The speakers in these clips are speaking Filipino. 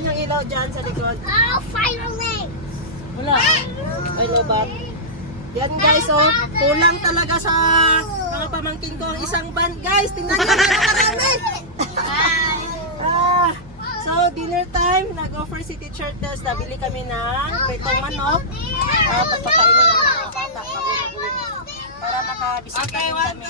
Nasaan yung ilaw dyan sa likod? Oh, finally! Wala. Ay, lobat. Yan guys, oh. Kulang talaga sa mga pamangkin ko ang isang van. Guys, tingnan nyo na karami. So, dinner time. Nag-offer si Teacher Tess. Nabili kami ng pritong manok. Pagpakain na ng mga bata. Para makabisita din kami.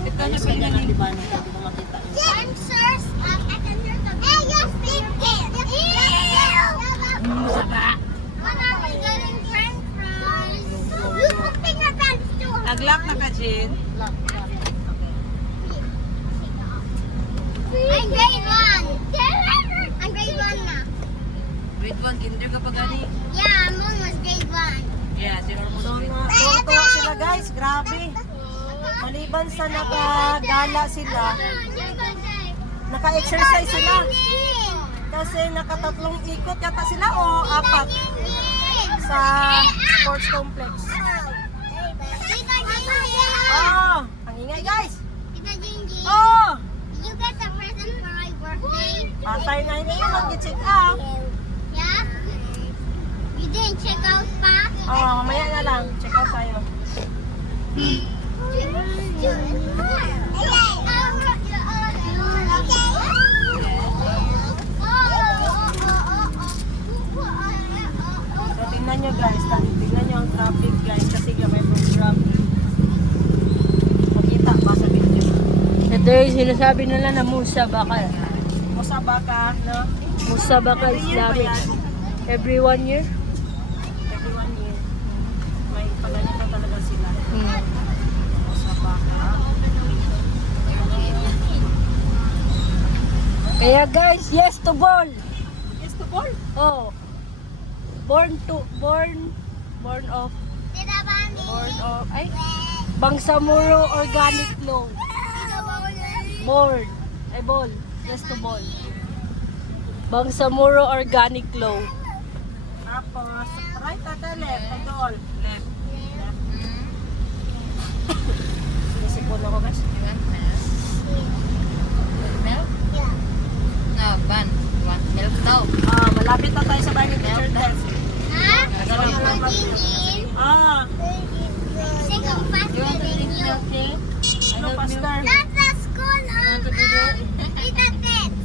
Ito na sila ng liban. Hindi mo makita. Dancers, I can hear them. Hey, you stink it! When are we getting french fries? You putting your pants too. Nag-lock na ka, Jin? I'm grade 1. I'm grade 1 na. Grade 1, kinder ka pa gani? Yeah, I'm almost grade 1. Yeah, si Hormone So, grade 1. tuwa sila guys. Grabe. Maliban sa nakagala sila, naka-exercise sila. Kasi nakatatlong ikot yata sila o apat sa sports complex. Oh, ang ingay guys. Oh, You get the present for my birthday? patay na hindi yun. Mag-check out. Yeah? You didn't check out pa? Oh, mamaya na lang. Check out tayo. So, tingnan nyo guys. Tingnan nyo ang traffic guys. Kasi may program. Makita pa sa video. Ito yung sinasabi nila na Musa Bakal. Musabaka, no? Musa Bakal Islamic. Every 1 year? Every 1 year. May paganito talaga sila. Musabaka. Kaya guys, yes to ball! Yes to ball. Oh. Born of ay Bangsamoro Organic Flow. Born. Ay ball. Yes to ball. Bangsamoro Organic Flow. Tapos, right at the left. Ito all. Left. Sinisipon ako guys. You want milk? Yeah. No, ban. You want milk daw? Malapit na tayo sa bahay ni Teacher Tess. Huh? Gawin na lang mag- Ah. Take a faster You want to than drink you. milk, Jin? Ano, pastor? That's the school Tita Tits.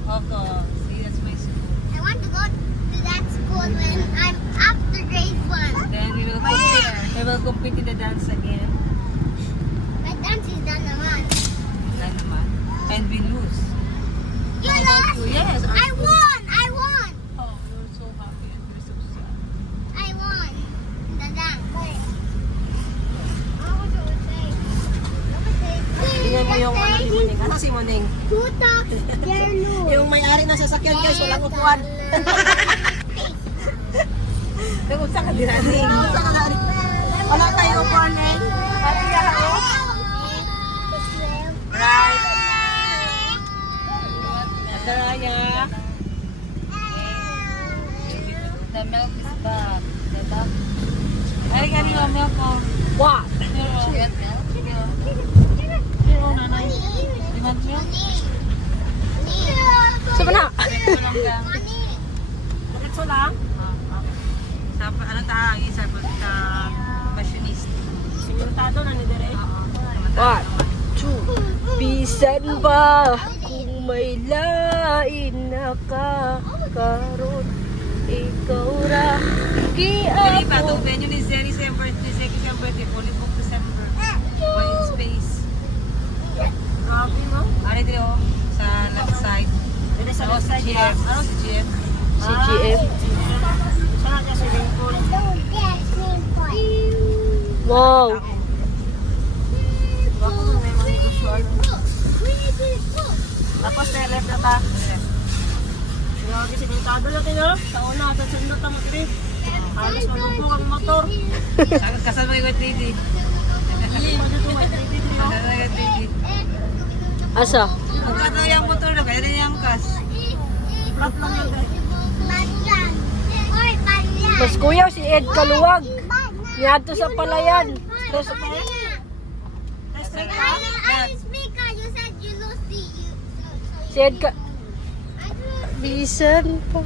Okay. See, that's my school. I want to go to that school when I'm after grade 1. Then we will compete in the dance again. My dance is done naman. Lang naman. And we lose. You lost? Yes. I won! I won! Oh, you're so happy and we're so sad. I won the dance. Tingnan mo yung ano ni Muning. Ano si Muning? Who talks yellow? Yung may-ari ng sasakyan guys, walang upuan. Nag-unsa ka diraning. Wala tayo upuan eh. Pati ka ako. Right. Saraya. The milk is bad. Diba? Ay, gani yung milk ko. What? You want milk? Pero nanay. You want milk? Sa na? Tulong ka. Diretso lang. Sa ano ta, ang isa po sa fashionista. Simentado na ni Dere. What? Bisan ba kung may lain na kakaroon, ikaw ra Dili pa ako. itong venue ni Zeri December, ulit po December. One space. Grabe no? Ari dito sa left side. Dere sa Ano left si side. GM? Ano si GM? CGM. Saan na swimming pool? Wow. Ako na may mga usual. Tapos na left na ta. Grabe, simentado lang kayo. Taon na, sa sundot ang mag-grip. Halos malubog ang motor. Kasal mo yung 3D. Hindi, magdudumay. Kasal mo yung 3D. Asa? Ang ano yung motor na, kaya na yung kas. Flat lang yun guys. Mas kuya si Ed Kaluwag. Niyato sa palayan. Test ka? You said you lose Si Ed Bisan pa.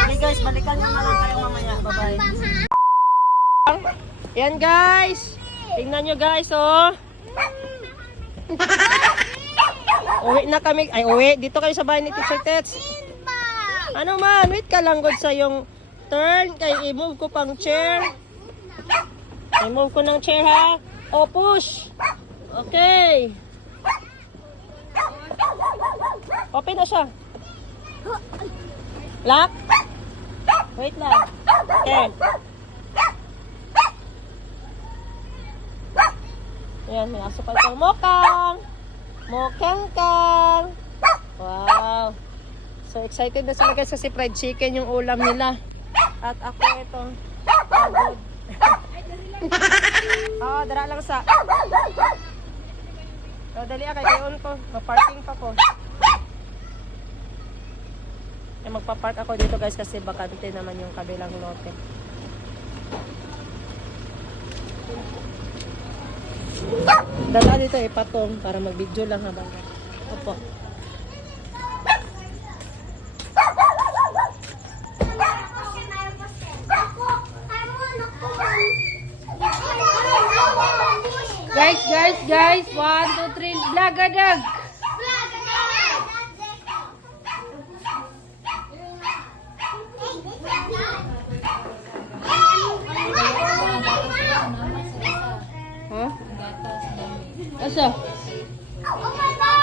Okay guys, balikan nyo na lang tayo mamaya. Bye-bye. Yan guys. Tingnan nyo guys, oh. Uwi na kami. Ay, uwi. Dito kayo sa bahay ni Teacher Tets. Ano man, wait ka lang God sa yung turn. Kay i-move ko pang chair. I-move ko ng chair ha. O, push. Okay. Open na siya. Lock. Wait lang. Okay. Ayan, may aso pa itong mokang. Mokang-kang. Wow. So excited na sila guys kasi fried chicken yung ulam nila. At ako ito. Pagod. Oo, dara lang sa. So dali kay kayon ko. Ma-parking pa ko. Magpa-park ako dito guys kasi bakante naman yung kabilang lote. Dala dito ipatong para mag-video lang habang opo. Guys, 1, 2, 3, blagadag! Huh? Asa? Oh my God!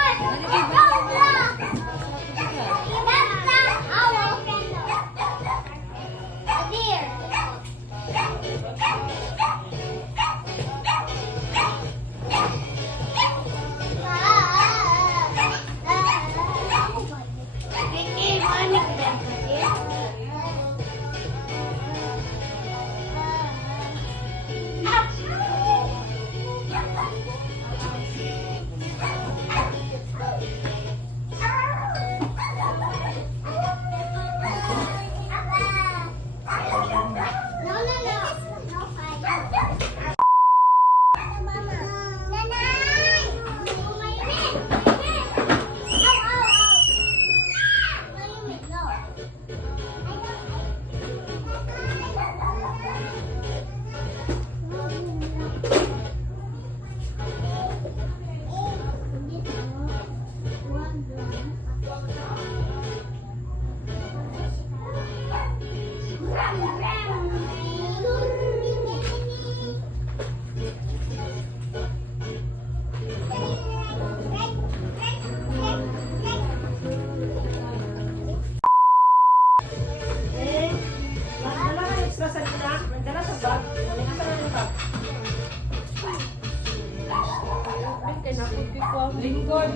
Lingkod.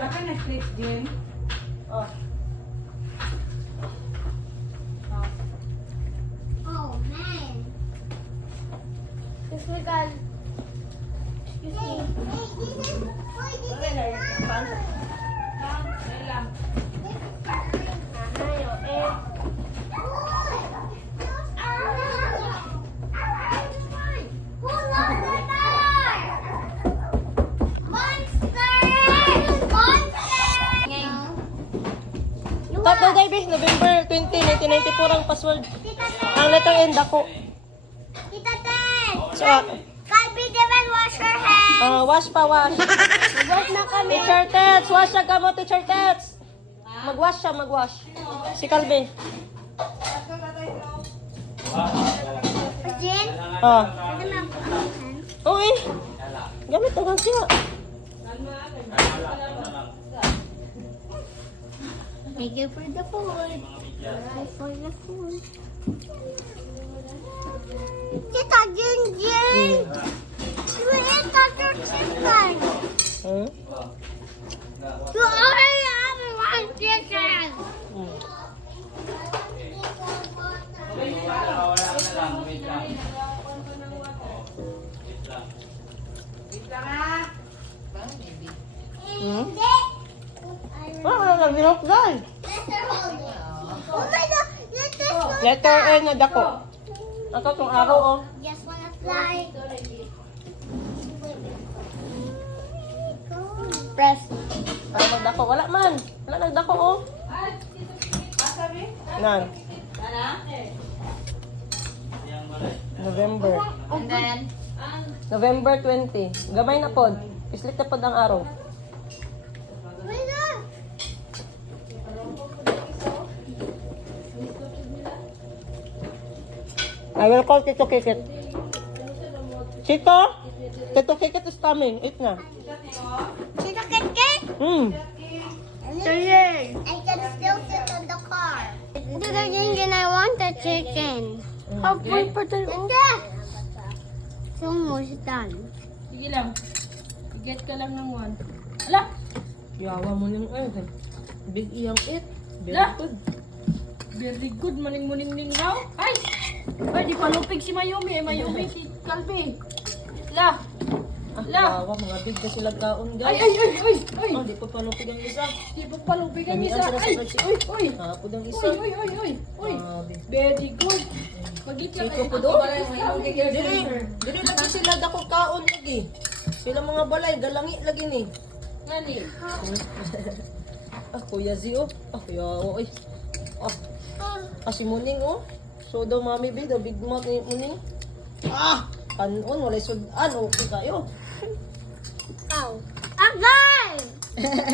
Baka na-clip din. Oh. Oh man. This we got. You see? Okay na yung pan. Tato Davis, November 20, 1994 ang password. Ang letter N dako. Tita Ten! So, Kalbi, Devin, wash your hands! wash pa, wash. Wash na kami! Teacher Tets, wash siya kamo, Teacher Tets. Mag-wash siya, mag-wash. Si Calvi. Jin? Oh. Pwede mo ako ang hands? Uy. Gamit ang hands niya. Thank you for the food. Thank you for the food. Tita Jinjin! You ate Dr. Chicken! Hmm? You already have one chicken! Hmm? Hindi! Nag-hilok guys. Oh my God, let this one. Letter N na dako. Ako tong araw oh. Just wanna fly. Press. Para magdako. Wala man. Wala nagdako oh. Nan. November. And then, November 20. Gamay na pod. Islit na pod ang araw. Oh my God. I will call Tito Kikit. Tito? Tito Kikit is coming. Eat na. Tito Kit? I can still sit on the car. Tito Ginggin, I want the chicken. Hapon pa It's almost done. sige lang. I-get ka lang ng one. Ala! Yawa mo yung big iyang it. Very La! good. Very good. Maning-muning-ning raw. Ay! Ay, di palupig si Mayumi. Mayumi si Calvin. La! La! Yawa, mga big na sila kaon Ay, guys. ay, ay, ay, ay! Oh, di pa panupig ang isa. Di pa palupig ang Kamian isa. sila sa Ay, fried uy, uy! Hapod ang isa. Uy, uy, uy, uy! Uy! Grabe. Very good. Pag-ita Ikaw po doon? Dili lagi sila dako kaon lagi. Sila mga balay, galangi lagi ni. Nani? Ah, Kuya Z oh. Ah, Kuya oy. Ah, si Muning oh. So daw mami be, the big mouth ni Muning. Ah, kanon, walay sudan. Okay kayo. Ow. Agay!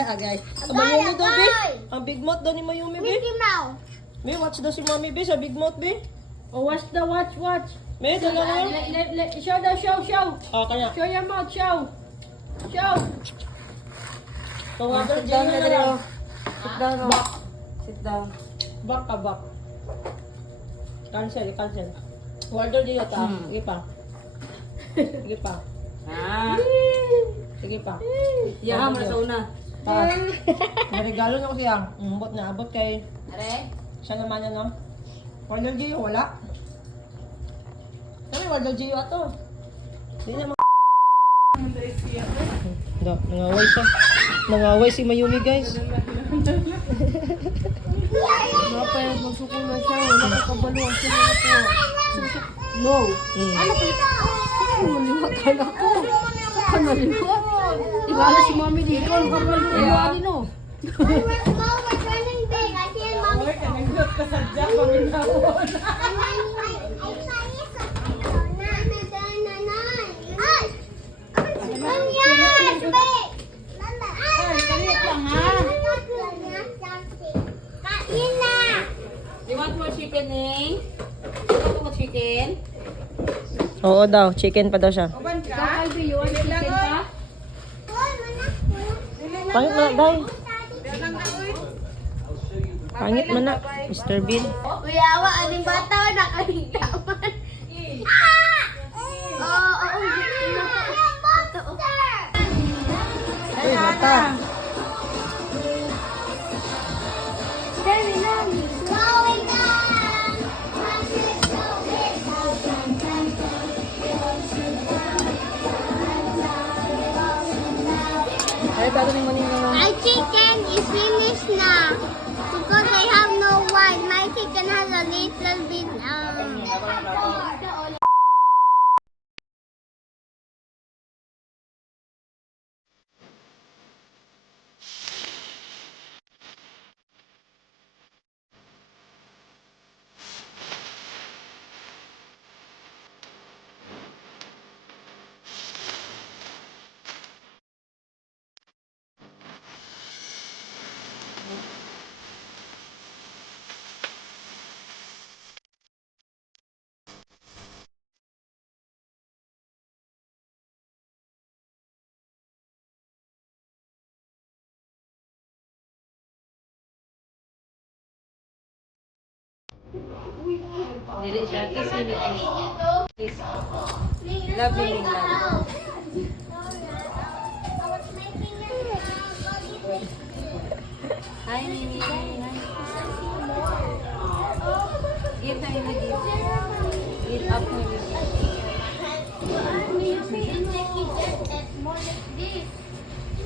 Agay. Ang Agay, Mayumi daw be. agay. Ang big mouth daw ni Mayumi be. Mickey Mouse. Be, watch daw si mami be sa big mouth be. Oh, watch. Be, dala na. Show daw, show. Ah, kaya. Show your mouth, show. Show. Tawagan Sit down dyan na na dali, lang. oh. Sit down, oh. Sit down. Back ka, back. Cancel, cancel. Order dito ta. Sige pa. Sige pa. Ah. Sige pa. Yaha mo na sa una. Pa. May regalo na ko siya. Umabot na. Abot kay... Are? Siya naman yan, no? Order Gio, wala. Kami, order Gio ato. Hindi naman. Nangaway siya. Nangaway si Mayumi, guys. Napayag magsuko na siya. Wala ka kabalo. Ang sila na po. No. Ano ko? Maliwatan ako. Saka naliwat. Tingala si mami dito. Ang kabalo. Iwali no. We're small, we're turning big. I see it, Mommy. Kanindot ka sadya. Paminawon. You want more chicken, eh? You want more chicken? Oo daw, chicken pa daw siya. Kakaibi, you want chicken pa? Pangit na, day. Pangit man na, Mr. Bean. Kuyawa, aning bata o nakahigaman. Oo. Uy, bata. Slowing down. Ay, bago ni Manila na. My chicken is finished now because I have no white. My chicken has a little bit. Dili siya. Kiss me. Kiss. Love you, love. Hi, Mimi. Give na Mimi. Give up Mimi.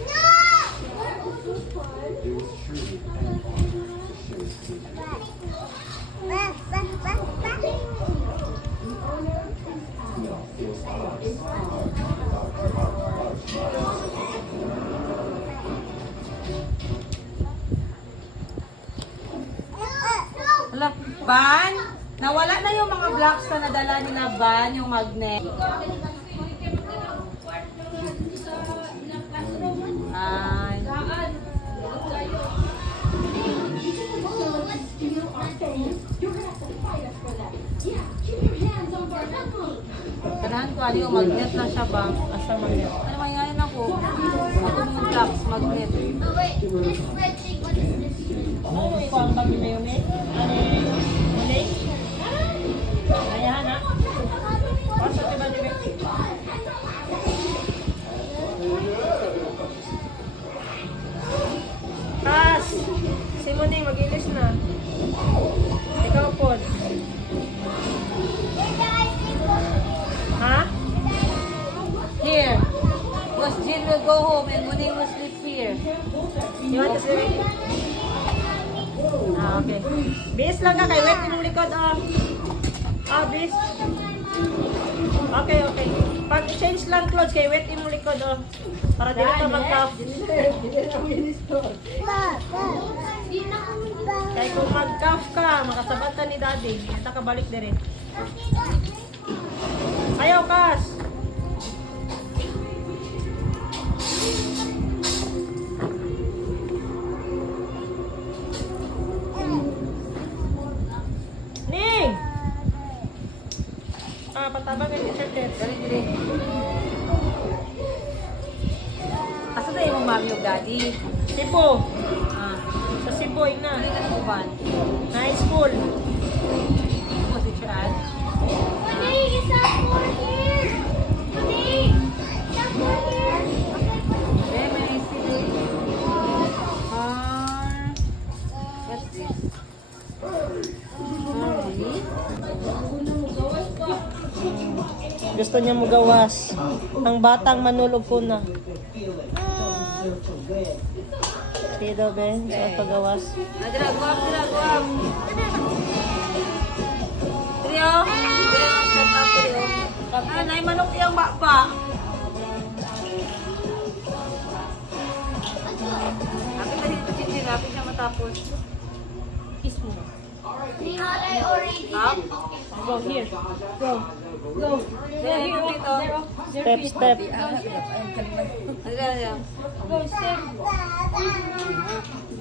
No! ban. Nawala na yung mga blocks na nadala ni na ban, yung magnet. Ay. Kanahan ko, ano yung magnet na siya ba? Asa magnet? Ano mangyayari na po? Ito yung blocks, magnet. Ano ikaw ang kami na yun eh? Ano muli? Ayahan ha? Pasok diba diba? Kas! Si Muning mag-ilis na. Ikaw po. Ha? Here. Was Jin will go home and Muning will sleep here. You want to say? Ah, okay. Bis lang ka kay wait yung likod oh. Ah, bis. Okay, okay. Pag change lang clothes kay wait yung likod oh. Para dili ka mag-cuff. Kay kung mag-cuff ka, makasabat ka ni daddy. Kita ka balik dire. Ayaw, Kas. Ning! Ah, patabang yung t-shirt eh. Dali. Asa na yung mami yung daddy? Cebu. Ah. Sa Cebu, na. Hindi ka naguban. High school. Mo si Chad. May sili. What's this? Gusto niya mo gawas. Ang batang manulog ko na. Pido, Ben? Sa pagawas. Guwap. Trio. Set up trio. Ah, nay manok yung bakba. Kapit na dito chinchin. Kapit siya matapos. Kiss mo. Up. Go here. Go. Go. Then, dito. Step, step. Ayan. Go, step.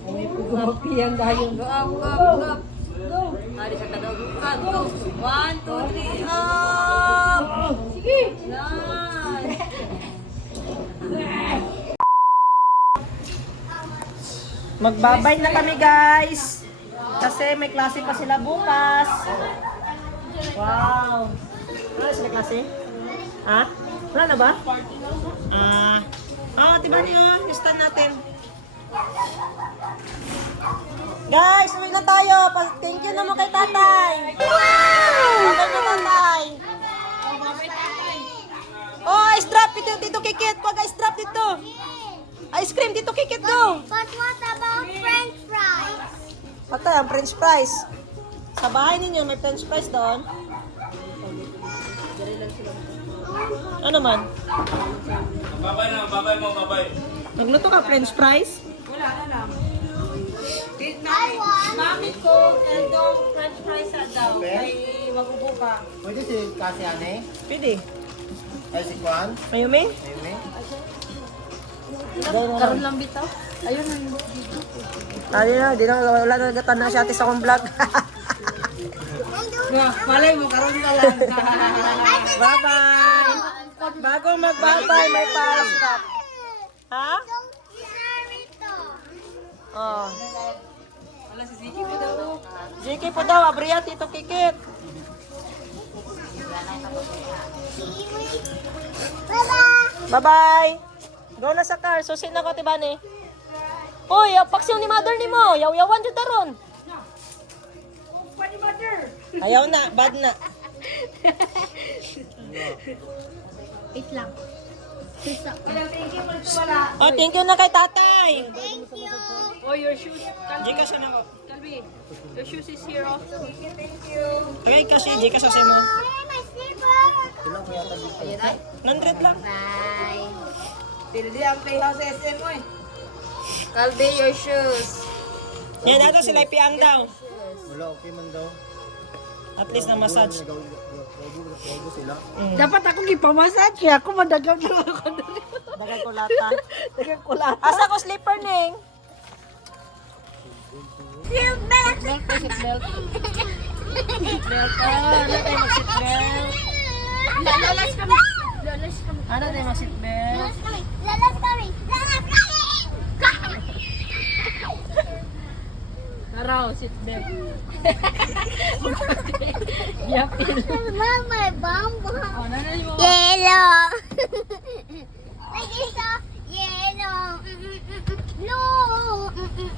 Ay, pagpapiyang dahil. Go up. Go. Hari sa kadagukan. Go. 1, 2, 3, up! Sige. Nice! Magbabay na kami, guys. Kasi may klase pa sila bukas. Wow. Wala sila klase? Ha? Wala na ba? Diba niyo? Stand natin. Guys, uwi na tayo. Thank you naman kay tatay. Wow! Okay na tatay. Oh, ice drop dito kikit. Pag ice drop dito. Ice cream dito kikit go. But what about French fries? Patay ang french fries. Sa bahay ninyo may french fries doon. Ano man? Babay. Nagluto ka french fries? Mami ko, itong french fries sa daw. Ay, magubuka. Pwede si kasi ane? Pwede. Ay si Kwan? Mayumi? Ayun Karoon lang bitaw. Ayun na. Di na, wala na nagatan na siya sa akong vlog. Malay mo, karoon ka lang. Bye-bye! Bago mag-bye-bye, may pa-stop. Ha? Oh. Wala si Ziki ko daw. Ziki po daw, abriya, tito kikit. Bye-bye! Go na sa car, susin na ko, tibani. Uy, ang paksiw ni mother ni mo. Yaw-yawan dyan taron. Ayaw na, bad na. Wait lang. Oh, thank you na kay tatay. Thank you. Oh, your shoes. Gcash na ko. Calvi, your shoes is here also. Okay, kasi Gcash kasi mo. Hey, my slipper. 100 lang. Bye. Hindi ang playhouse sa SM mo eh. Calvi, your shoes. Yan, ato sila ipiang daw. Wala, okay man daw. At least na massage. Dapat ako gipamassage. Ako madagang na ako. Dagay ko lata. Dagang ko lang. Asa ko slipper ning? Seatbelt. Seatbelt. Seatbelt. Ano tayo mag-seatbelt? Lalas kami. Lalas kami. Ano tayo mag-seatbelt? Lalas kami. Lalas kami. Lalas kami. Taraw, seatbelt. Yapin. Mama, bamba. Oh, nanay mo. Yellow. Like it's a yellow. Blue.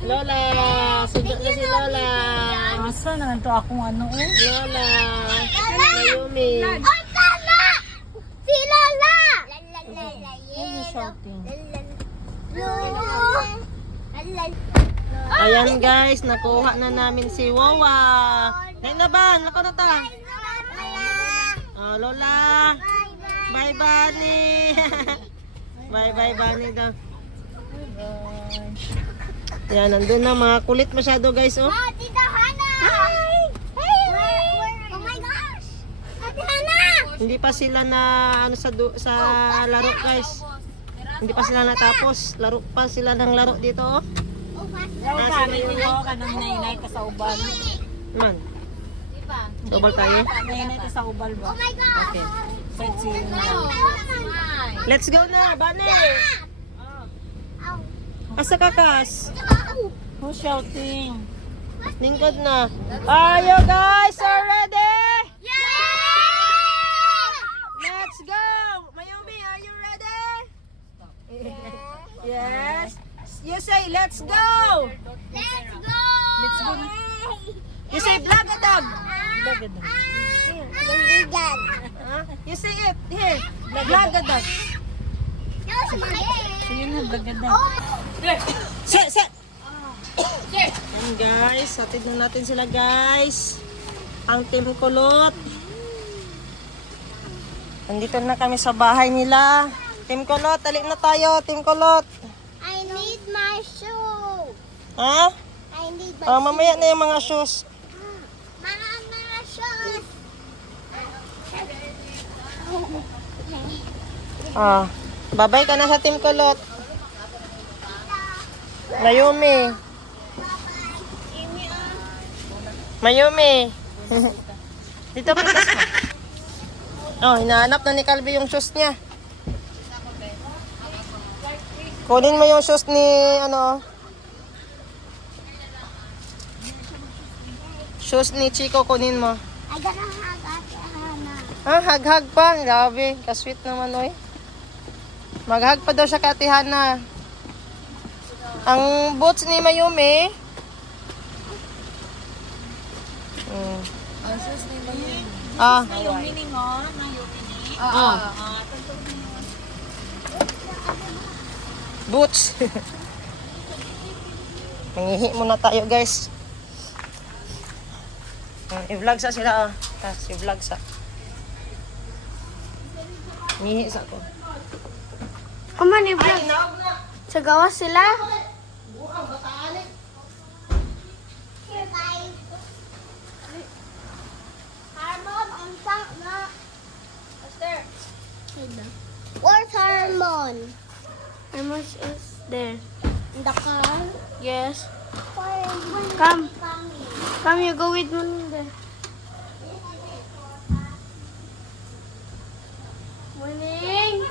Lola! Sugat na si Lola! Asa na to akong ano eh? Lola! Mayumi! Oh, tama! Si Lola! Yellow. shouting? Blue. Ayan guys, nakuha na namin si Wawa! Nay na ba? Nako na ta! Oh, Lola! Bye, Bunny! Bye, bye, Bunny daw. Yan, nandun na. Mga kulit masyado guys, oh. Oh, Tita Hana! Hi! Hey! Oh my gosh! Ate Hana! Hindi pa sila na ano sa laro guys. Hindi pa sila natapos. Laro pa sila ng laro dito, oh. Yaw ka, niyo ka nang nainay ka sa ubal. Man. Double tayo. Nainay ka sa ubal ba? Oh my gosh! Okay. Sightseeing na. Let's go na, Bunny! Ow. Asa kakas? Who's shouting? Lingkod na. Are you guys ready? Let's go! Mayumi, are you ready? Yes. You say, let's go! Let's go! Let's go. You say, blagadab! Blagadab. Huh? You say it. Here. Blagadab. No, spaghetti. Sige na, bagad na. Set! Ayan guys, hatid na natin sila guys. Ang Team Kulot. Nandito na kami sa bahay nila. Team Kulot, tali na tayo. Team Kulot. I need my shoe. Ha? I need my Mamaya na yung mga shoes. mga shoes. Babay ka na sa Team Kulot. Mayumi. Mayumi. Dito pa mo. Oh, hinahanap na ni Calvi yung shoes niya. Kunin mo yung shoes ni ano. Shoes ni Chico, kunin mo. I gotta hug Ate Hana. Hag-hag pa. Grabe, ka-sweet naman, oy. Mag-hug pa daw siya kay Ate Hana. Ang boots ni Mayumi. Ang sus ni Mayumi. Ah, Mayumi ni mo, Mayumi ni. boots. Mangihi muna tayo, guys. I-vlog sa sila, ah. Tapos i-vlog sa. Mangihi sa ko. Kuman i-vlog. Sa gawas sila. Harmon, on top na. Where's Harmon? Harmon is there. In the car? Yes. Come. Come, you go with me there. Morning.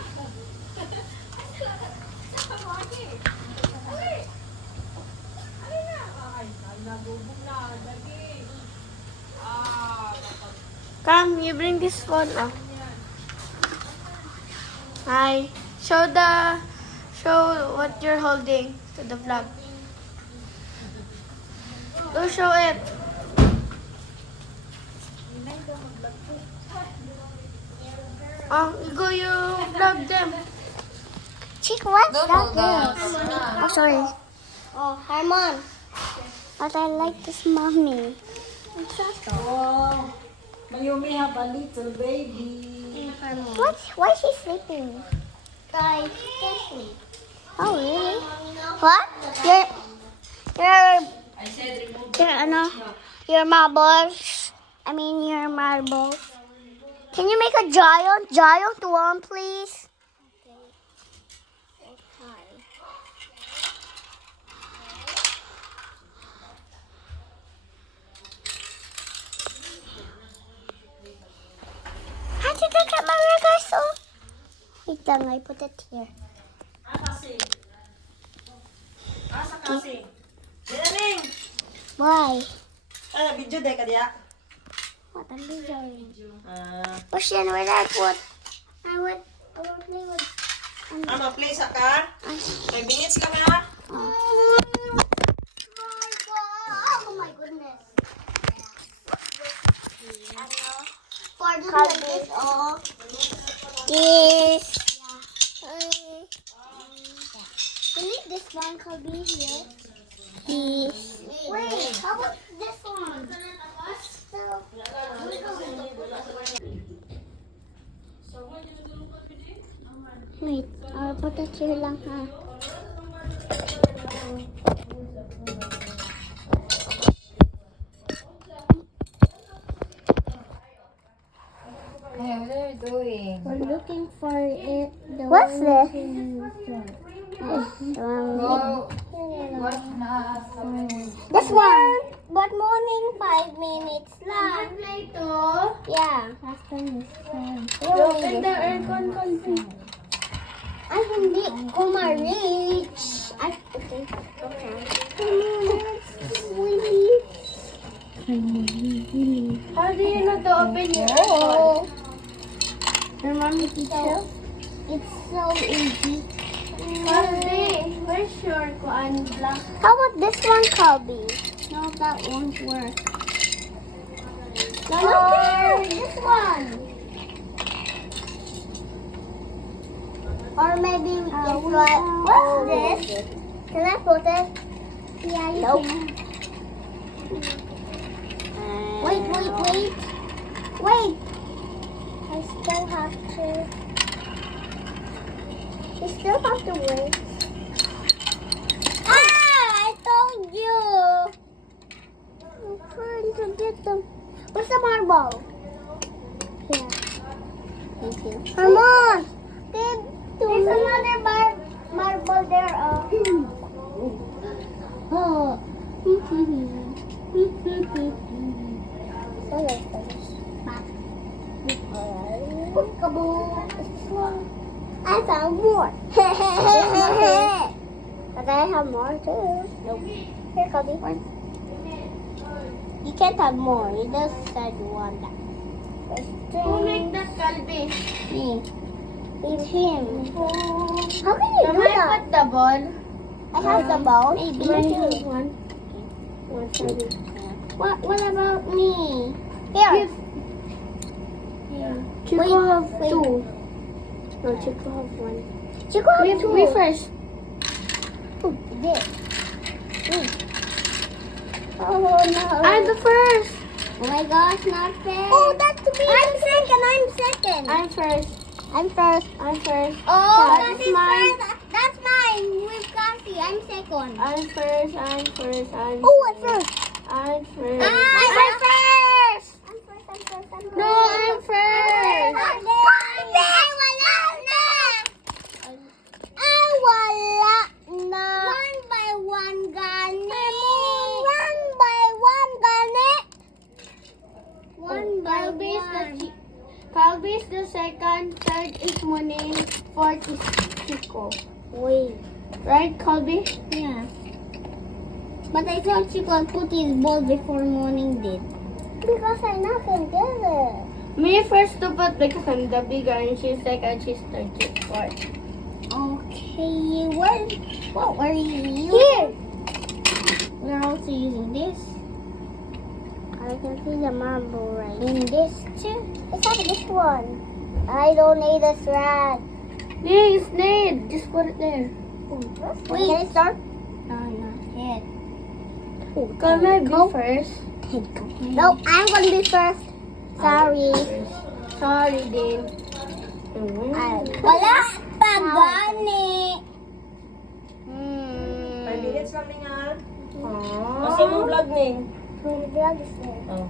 Come, you bring this phone up. Hi. Show what you're holding to the vlog. Go show it. Oh, you vlog them. Chick, what's that? Oh, sorry. Oh, Harmon. But I like this mommy. Oh, Mayumi have a little baby. What? Why is she sleeping? Guys, can't sleep. Oh, really? What? Your marbles. I mean your marble. Can you make a giant one, please? How did I get my reversal? Wait lang, I put it here. Kasi. Asa kasi. Dianing. Why? Video day ka diya. What am I doing? Ah, Yan, where I put? I would play with. ano, play sa ka? 5 minutes ka na. Oh my goodness. For this all. Yes. You need this one could be here. Yes. Wait, how about this one? Wait, I'll put it here lang ha. Hey, what are you doing? We're looking for it. What's this? This one. But morning 5 minutes lang. Yeah. Look at the aircon control. Ay, hindi ko ma-reach. Ay, okay. How do you know to open your aircon? Your mommy teacher? It's so easy. Kalbi, where's your kuan black? How about this one, Colby? No, that won't work. Or this one. Or maybe we can try. What's this? Can I put it? Yeah, you can. Wait. Wait. I still have to. You still have to wait. I told you. I'm trying to get them. Where's the marble? Here. Thank you. Come on. There's another marble there. Oh. So let's finish. Kaboom. I found more. But I have more too. Nope. Here, Cody. You can't have more. You just said one. Who make that, Kalbi? Me. It's him. How can you Can do I that? put the ball? I have the ball. Maybe. Where is one? What about me? Here. Chico have wait. two. No, Chico have one. Chico have two. We first. Ooh, this. Oh no. I'm the first. Oh my gosh, not fair. Oh, that's me. I'm second. I'm first. I'm first. I'm first. Oh, That's that's mine. first. That's mine. With Cassie. I'm second. I'm first. I'm first. Oh, I'm first. I'm first. I'm first. No, I'm first. Wala na. One by one gani. One by one gani. One by one. Calvi is the second, third is Monet, fourth is Chico. Wait. Right, Calvi? Yeah. But I thought you could put his ball before morning did. Because I not can get it. Me first to put because I'm the bigger and she's second, she's third, she's fourth. Okay, what were you using? Here! We're also using this. I can see the marble right in this too. Let's have this one. I don't need a thread. Nee, it's Nate. Just put it there. Wait, can I start? No, not yet. Can I go first? No, I'm gonna be first. Sorry. Sorry, Din. Wala pa gani. 5 minutes lang niya. Kasi mo vlog ning. My vlog is there. Oh.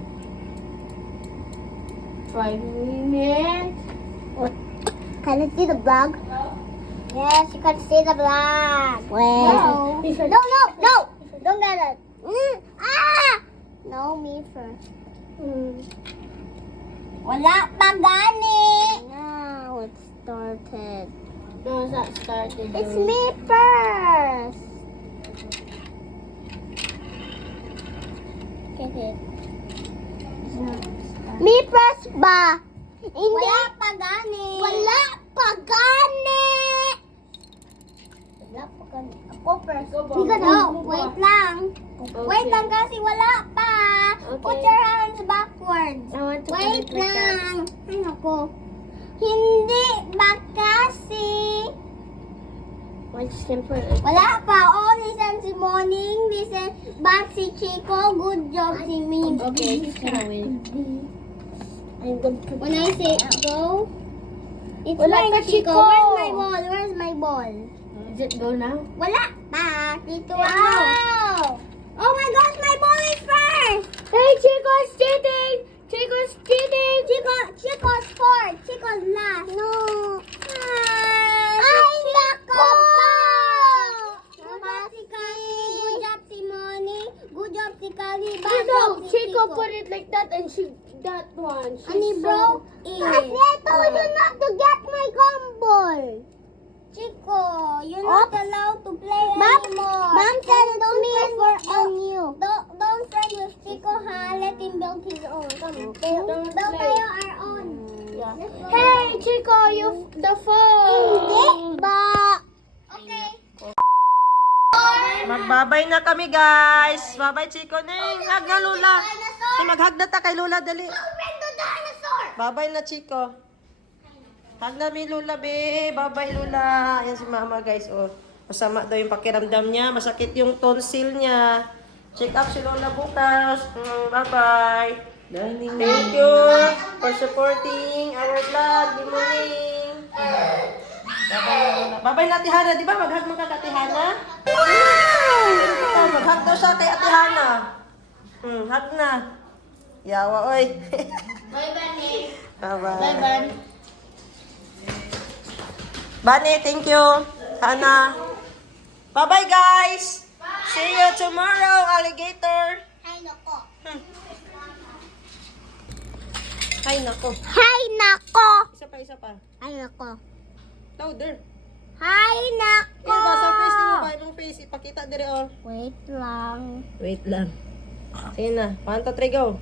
5 minutes. Can I see the vlog? Yes, you can see the vlog. Wait. No. Don't get it. No, me first. Wala pa gani. Now it started. No, it's not started. It's me first. Get it. Me first ba? Hindi. Wala pa gani. Wala pa gani. Ako first. No, wait lang. Wait lang kasi wala pa. Put your hands backwards. I want to Wait put it like that. lang. Ay, naku. Hindi ba kasi? I just can put it. Wala pa. Oh, listen si Morning. Listen. Back si Chico. Good job si me. Okay, just gonna wait. I'm gonna put When I say go, it's Wala like pa, Chico. Chico. Where's my ball? Where's my ball? Is it go now? Wala pa. Dito ako. Oh my gosh, my ball is first. Hey, Chico's cheating! Chico's cheating! Chico's fourth. Chico's last. No. Ay, nako! Good job si Kali. Good job si Moni. Good job si Kali. Bad job si Chico put it like that and she that one. She's And he broke it. I told you not to get my gumball. Chico, you're not allowed to play anymore. Mom said it's me for on you. Don't friend with Chico, ha? Let him build his own. Come, build tayo our own. Yeah. Hey, Chico, you the phone. Hindi ba? Okay. Magbabay na kami, guys. Bye-bye, Chico. Ning, hag na, Lula. Ay, maghag na ta kay Lula, dali. Friend the dinosaur. Bye-bye na, Chico. Hag na mi, Lula, be. Bye-bye, Lula. Ayan si Mama, guys. Oh, masama daw yung pakiramdam niya. Masakit yung tonsil niya. Check up si Lola bukas. Bye-bye. Thank you for supporting our vlog. Good morning. Bye-bye na, Ate Hana. Di ba maghag mo ka kay Ate Hana? Maghag daw siya kay Ate Hana. Hag na. Yawa, oy. Bye-bye. Bye-bye. Bani, thank you. Hana. Bye-bye, guys. See you tomorrow, alligator. Ay, nako. Ay, nako. Hay nako. Isa pa. Ay, nako. Louder. Hay nako. Iya ba, sa face mo ba? Anong face? Ipakita dire, oh. Wait lang. Wait lang. Sige na. 1, 2, 3, go.